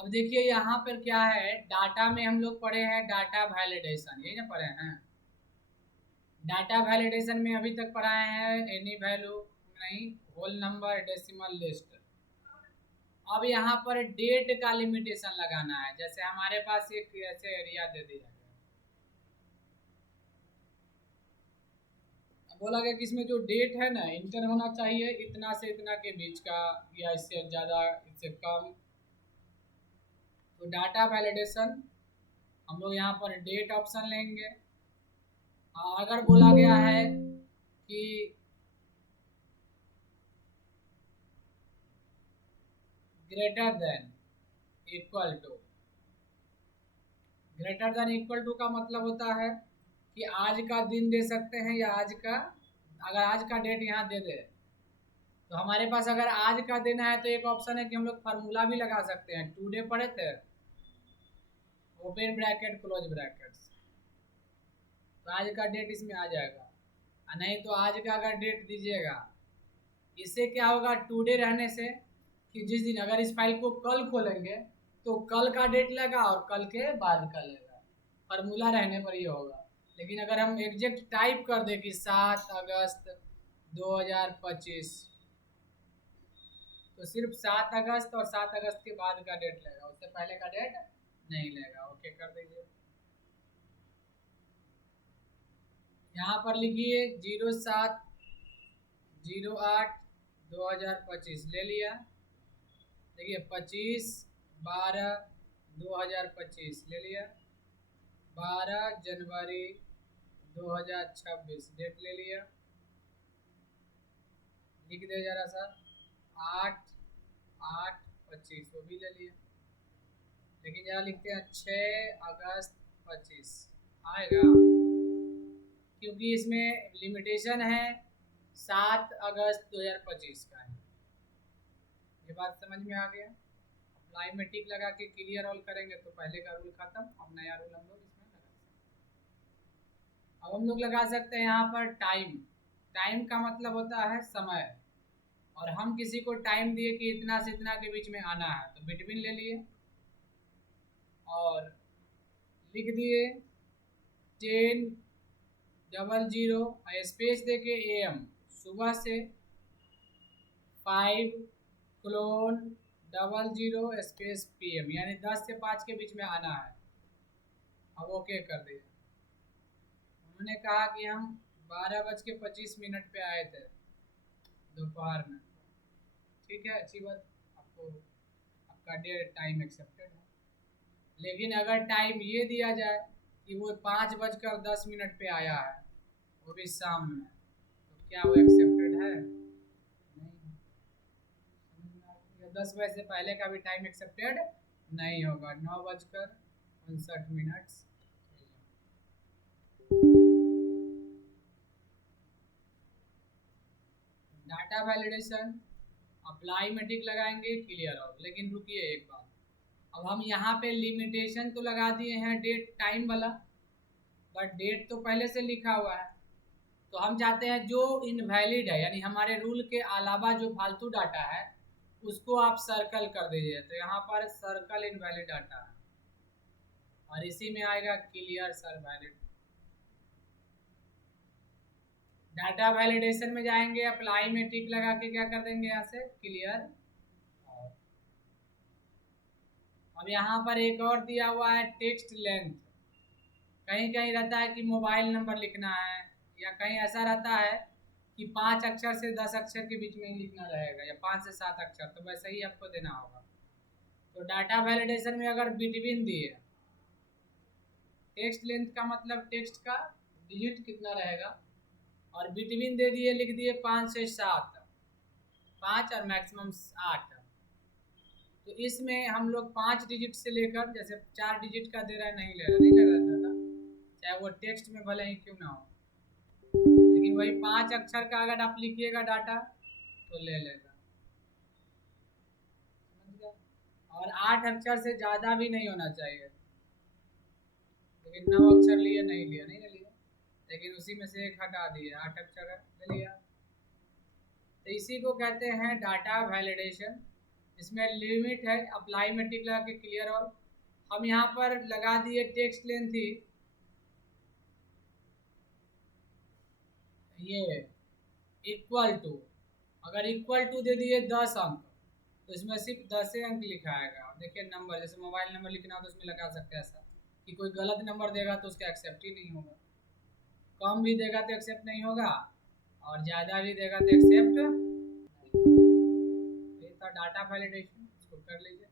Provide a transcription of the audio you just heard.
अब देखिए यहाँ पर क्या है, डाटा में हम लोग पढ़े हैं डाटा वैलिडेशन, यही ना पढ़े हैं। डाटा वैलिडेशन में अभी तक पढ़ाए हैं एनी वैल्यू नहीं, होल नंबर, डेसिमल लिस्ट। अब यहाँ पर डेट का लिमिटेशन लगाना है। जैसे हमारे पास एक ऐसे एरिया दे दिया गया, बोला गया कि इसमें जो डेट है ना इंटर होना चाहिए इतना से इतना के बीच का, या इससे ज़्यादा इससे कम। तो डाटा वैलिडेशन हम लोग यहाँ पर डेट ऑप्शन लेंगे। अगर बोला गया है कि greater than equal to, greater than equal to का मतलब होता है कि आज का दिन दे सकते हैं या आज का, अगर आज का डेट यहाँ दे दे तो हमारे पास अगर आज का देना है तो एक ऑप्शन है कि हम लोग फार्मूला भी लगा सकते हैं। टुडे पढ़े थे, ओपन ब्रैकेट क्लोज ब्रैकेट्स, तो आज का डेट इसमें आ जाएगा। नहीं तो आज का अगर डेट दीजिएगा, इससे क्या होगा टुडे रहने से कि जिस दिन अगर इस फाइल को कल खोलेंगे तो कल का डेट लेगा और कल के बाद का लेगा, फार्मूला रहने पर ये होगा। लेकिन अगर हम एग्जैक्ट टाइप कर दें कि 7 अगस्त 2025, तो सिर्फ 7 अगस्त और 7 अगस्त के बाद का डेट लेगा, उससे पहले का डेट नहीं लेगा। ओके कर दीजिए। यहाँ पर लिखिए 07/08/2025 ले लिया। देखिए 25/12/2025 ले लिया। 12 जनवरी 2026 डेट ले लिया। लिख दे जरा सा 8/8/25 वो भी ले लिया। लेकिन यहाँ लिखते हैं 6 अगस्त 25 आएगा, क्योंकि इसमें लिमिटेशन है 7 अगस्त 2025 का है। ये बात समझ में आ गया। अप्लाई में टिक लगा के क्लियर ऑल करेंगे तो पहले का रूल खत्म, अब नया रूल हम लोग इसमें लगा सकते हैं। अब हम लोग लगा सकते हैं यहाँ पर टाइम। टाइम का मतलब होता है समय, और हम किसी को टाइम दिए कि इतना से इतना के बीच में आना है तो बिटवीन ले लिए और लिख दिए 10:00 स्पेस देके AM, सुबह से 5:00 स्पेस PM, यानी 10 से 5 के बीच में आना है। अब ओके कर दिया। उन्होंने कहा कि हम 12:25 पे आए थे दोपहर में, ठीक है, अच्छी बात, आपको आपका डेट टाइम एक्सेप्टेड है। लेकिन अगर टाइम ये दिया जाए कि वो 5:10 पे आया है, वो भी शाम में, तो क्या वो एक्सेप्टेड है? नहीं। 10 बजे से पहले का भी टाइम एक्सेप्टेड नहीं होगा। 9:59। डाटा वैलिडेशन अप्लाई में टिक लगाएंगे, क्लियर ऑल। लेकिन रुकिए एक बात, अब हम यहाँ पे लिमिटेशन तो लगा दिए हैं डेट टाइम वाला, बट डेट तो पहले से लिखा हुआ है। तो हम चाहते हैं जो इनवैलिड है, यानी हमारे रूल के अलावा जो फालतू डाटा है उसको आप सर्कल कर दीजिए। तो यहाँ पर सर्कल इनवैलिड डाटा है और इसी में आएगा clear sir valid. Data validation में जाएंगे, अप्लाई में टिक लगा के क्या कर देंगे यहाँ से क्लियर। अब यहाँ पर एक और दिया हुआ है टेक्स्ट लेंथ। कहीं कहीं रहता है कि मोबाइल नंबर लिखना है, या कहीं ऐसा रहता है कि 5 अक्षर से 10 अक्षर के बीच में ही लिखना रहेगा, या 5 से 7 अक्षर, तो वैसे ही आपको देना होगा। तो डाटा वैलिडेशन में अगर बिटवीन दिए, टेक्स्ट लेंथ का मतलब टेक्स्ट का डिजिट कितना रहेगा, और बिटवीन दे दिए, लिख दिए 5 से 7, 5 और मैक्सिमम 8, तो इसमें हम लोग 5 डिजिट से लेकर, जैसे 4 डिजिट का दे रहा है, नहीं ले रहा, नहीं लगा था, चाहे वो टेक्स्ट में भले ही क्यों ना हो, लेकिन वही 5 अक्षर का अगर आप लिखिएगा डाटा तो ले लेगा। और 8 अक्षर से ज़्यादा भी नहीं होना चाहिए। लेकिन 9 अक्षर लिए, नहीं लिया, नहीं लिया, लेकिन उसी में से एक हटा दिए, 8 अक्षर ले लिया। तो इसी को कहते हैं डाटा वैलिडेशन। इसमें लिमिट है, अप्लाई में टिक लगा के क्लियर ऑल। हम यहाँ पर लगा दिए टेक्स्ट लेंथ थी ये इक्वल टू, अगर इक्वल टू दे दिए 10 अंक तो इसमें सिर्फ 10 अंक लिखा आएगा। देखिए नंबर, जैसे मोबाइल नंबर लिखना हो तो उसमें लगा सकते हैं ऐसा कि कोई गलत नंबर देगा तो उसका एक्सेप्ट ही नहीं होगा, कम भी देगा तो एक्सेप्ट नहीं होगा और ज़्यादा भी देगा तो एक्सेप्ट। ये था डाटा वैलिडेशन, इसको कर लीजिए।